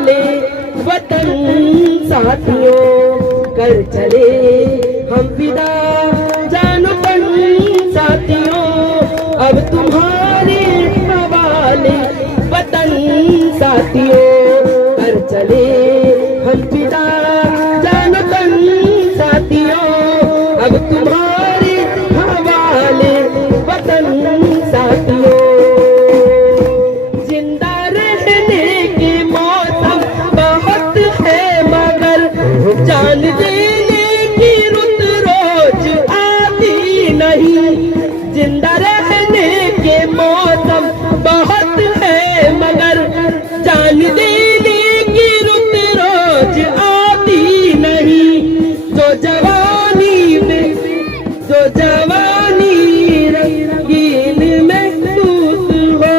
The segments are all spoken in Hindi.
हवाले वतन साथियों, कर चले हम विदा जानो तन साथियों, अब तुम्हारे हवाले वतन साथियों, कर चले हम विदा जानो तन साथियों, अब तुम्हारे हवाले वतन साथियों। जिंदा रहने के मौसम बहुत है मगर जान देने की रुत रोज आती नहीं। जिंदा रहने के मौसम बहुत है मगर जान देने की रुत रोज आती नहीं। जो जवानी में जो जवानी रंगीन महसूस हो,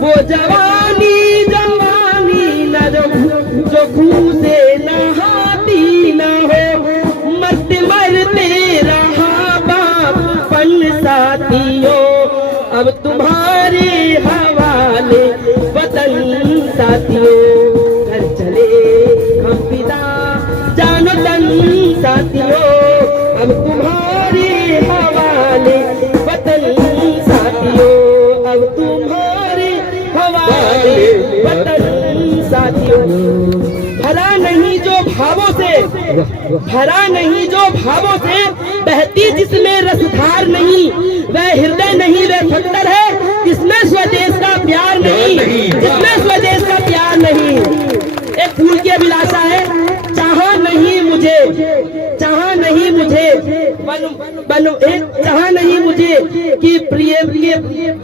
वो जवानी जवानी न जो खून से नहाती न हो। मरते मरते रहा बापन साथियों, अब तुम्हारे हवाले वतन साथियों, घर चले हम पिता जानो तन साथियों, अब तुम्हारे हवाले वतन साथियों, अब तुम्हारे हवाले वतन साथियों। भरा नहीं जो भावों से, भरा नहीं जो भावों से, बहती जिसमें रसधार नहीं, वह हृदय नहीं वह खट्टर है जिसमें स्वदेश का प्यार नहीं, जिसमें स्वदेश का प्यार नहीं। एक फूल की अभिलाषा है, चाहा नहीं मुझे, चाहा नहीं मुझे चाहा नहीं मुझे कि प्रिय प्रिय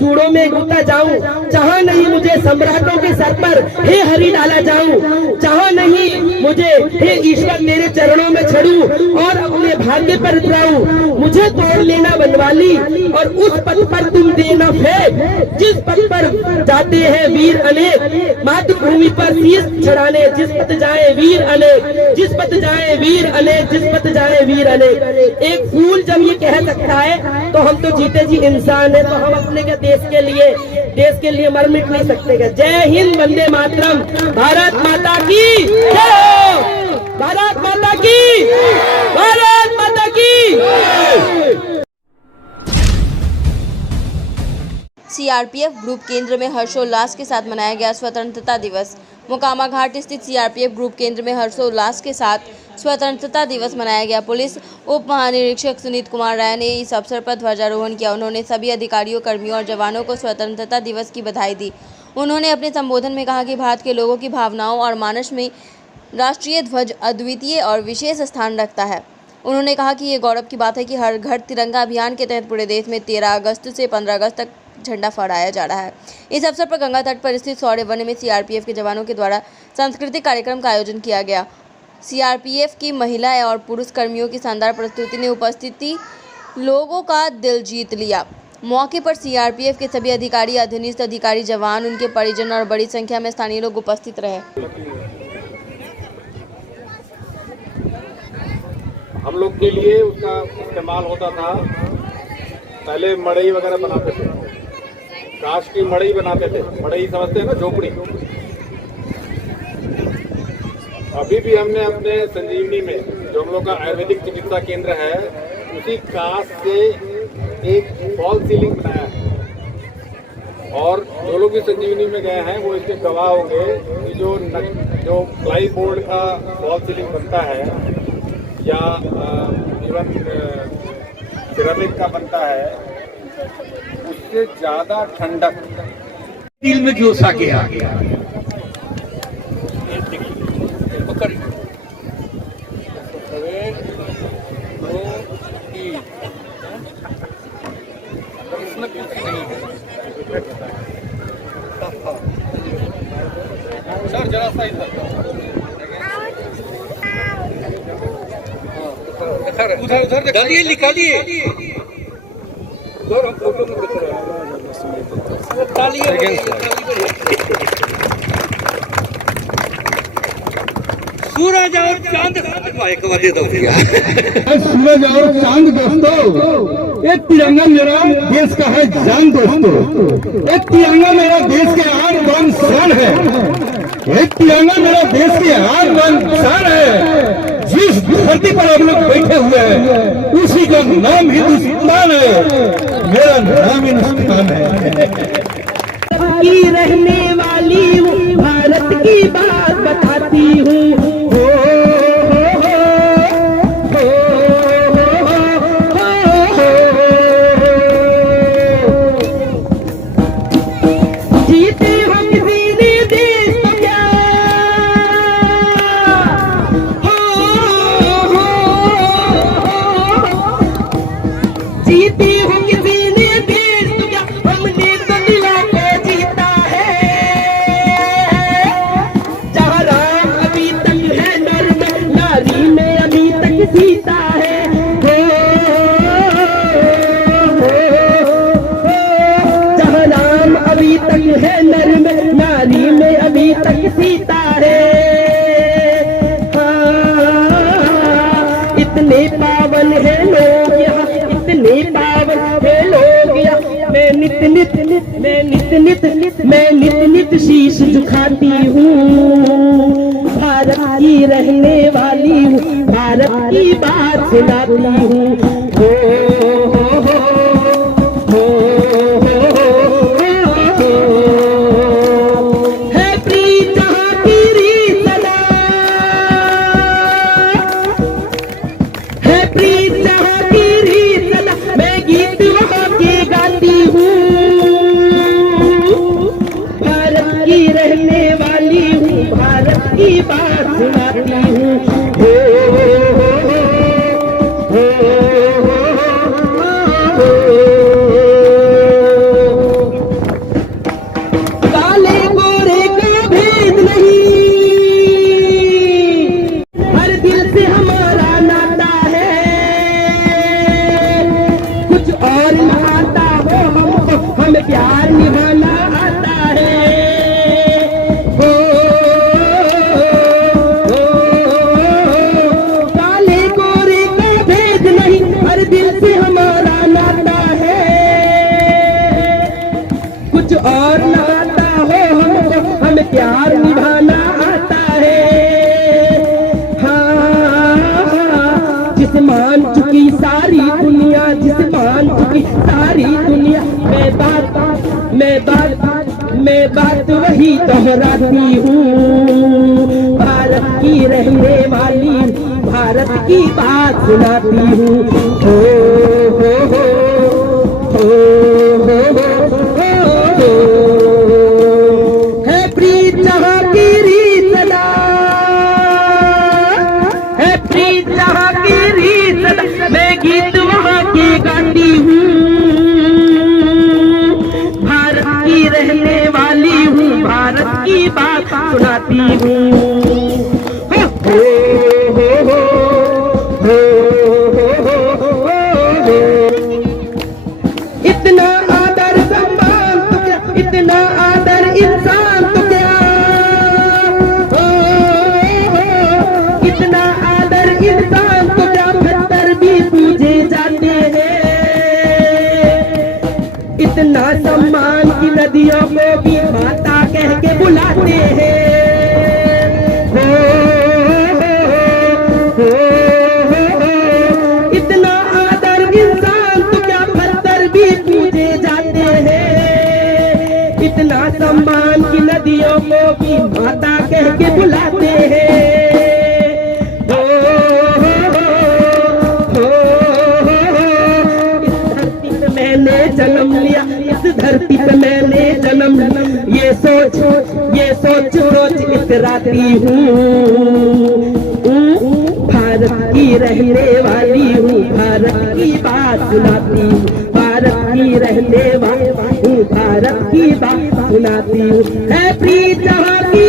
जूड़ों में गुता जाऊं, चाहा नहीं मुझे सम्राटों के सर पर हे हरि डाला जाऊं, चाहा नहीं मुझे हे ईश्वर तेरे चरणों में चढ़ूं और अपने भाग्य पर उतराऊं। मुझे तोड़ लेना बनवाली और उस पथ पर तुम देना फेंक, जिस पथ पर जाते हैं वीर अनेक, मातृभूमि पर शीश चढ़ाने, जिस पथ जाए वीर अनेक, जिस पथ जाए वीर अनेक, जिस पथ जाए वीर अनेक। एक फूल जब ये कह सकता है तो हम तो जीते जी इंसान है, तो हम अपने के देश के लिए मर मिट नहीं सकते क्या? जय हिंद, वंदे मातरम, भारत माता की जय हो, भारत माता की, भारत माता की। सीआरपीएफ ग्रुप केंद्र में हर्षोल्लास के साथ मनाया गया स्वतंत्रता दिवस। मोकामा घाट स्थित सीआरपीएफ ग्रुप केंद्र में हर्षोल्लास के साथ स्वतंत्रता दिवस मनाया गया। पुलिस उप महानिरीक्षक सुनीत कुमार राय ने इस अवसर पर ध्वजारोहण किया। उन्होंने सभी अधिकारियों, कर्मियों और जवानों को स्वतंत्रता दिवस की बधाई दी। उन्होंने अपने संबोधन में कहा कि भारत के लोगों की भावनाओं और मानस में राष्ट्रीय ध्वज अद्वितीय और विशेष स्थान रखता है। उन्होंने कहा कि ये गौरव की बात है कि हर घर तिरंगा अभियान के तहत पूरे देश में 13 अगस्त से 15 अगस्त तक झंडा फहराया जा रहा है। इस अवसर पर गंगा तट पर स्थित शौर्य वन में सीआरपीएफ के जवानों के द्वारा सांस्कृतिक कार्यक्रम का आयोजन किया गया। सीआरपीएफ की महिला और पुरुष कर्मियों की शानदार प्रस्तुति ने उपस्थिति लोगों का दिल जीत लिया। मौके पर सीआरपीएफ के सभी अधिकारी, अधीनस्थ अधिकारी, जवान, उनके परिजन और बड़ी संख्या में स्थानीय लोग उपस्थित रहे। हम लोग के लिए उसका इस्तेमाल होता था, पहले मड़ई वगैरह बनाते थे, काश की मड़ई बनाते थे, मड़ई समझते हैं ना, झोपड़ी। अभी भी हमने अपने संजीवनी में जो हम लोग का आयुर्वेदिक चिकित्सा केंद्र है, उसी कांच से एक फॉल सीलिंग बनाया है। और जो लोग भी संजीवनी में गए हैं वो इसके गवाह होंगे कि जो प्लाई बोर्ड का फॉल सीलिंग बनता है या इवन सिरेमिक का बनता है, उससे ज्यादा ठंडक दिल में जोश आ गया। इसमें कुछ नहीं है सर, जरा सा इधर उधर निकालिए निकालिए सूरज और चांद एक बार दे दो भैया। सूरज और चांद दोस्तों, एक तिरंगा मेरा देश का है जान दोस्तों, एक तिरंगा मेरा देश के आन बान शान है, ये तिरंगा मेरा देश की आन बान शान है। जिस धरती पर हम लोग बैठे हुए हैं उसी का नाम हिंदुस्तान है। मेरा नाम हिंदुस्तान है। की रहने वाली हूँ, भारत की बात बताती हूँ। जीते हो किसी ने देश तो क्या, जीते हो किसी ने देश तो क्या, हमने तो दिला के जीता है। जहाँ राम अभी तक है नर में, नारी में अभी तक सीता है। जहाँ राम अभी तक है नर में, नारी में अभी तक सीता है। इतने पावन है लोग यहाँ, इतने पावन है लोग यहाँ। मैं नित नित शीश झुकाती हूँ। भारत की रहने वाली हूँ, भारत की बात सुनाती हूँ। है प्रीत जहाँ की रीत सदा, है प्रीत जहाँ की रीत सदा, मैं गीत वहाँ के गाती हूँ। भारत की रहने वाली हूँ, भारत की बात सुनाती हूँ। काले गोरे का भेद नहीं, हर दिल से हमारा नाता है। कुछ और न आता हो हमको, हमें प्यार निभाना आता है। काले गोरे का भेद नहीं, हर दिल से हमारा नाता है। कुछ और न आता हो हमको, हमें प्यार निभाना आता है। हाँ, जिसे मान चुकी सारी दुनिया, जिसे मान चुकी सारी दुनिया। मैं बात वही दोहराती हूँ। भारत की रहने वाली, भारत की बात सुनाती हूँ। हो हो हो हो हो। है प्रीत जहाँ की रीत सदा, है प्रीत जहाँ की रीत सदा, मैं गीत वहाँ के गाती हूँ। भारत की रहने वाली हूँ, भारत की बात सुनाती हूँ। इतना आदर सम्मान तो क्या, इतना आदर इंसान तो क्या। इतना आदर इंसान तो क्या, पत्थर भी पूजे जाते हैं। इतना सम्मान की नदियों को भी माता कह के बुलाते हैं। इतना आदर इंसान तो क्या, पत्थर भी पूजे जाते हैं। इतना सम्मान की नदियों को भी माता कह के बुलाते हैं। इस धरती पे मैंने जन्म लिया, इस धरती पे मैंने जन्म लिया। ये सोच रोज इतराती हूँ। भारत की रहने वाली हूँ, भारत की बात सुनाती हूँ। भारत की रहने वाली हूँ, भारत की बात सुनाती हूँ। है प्रीत जहाँ की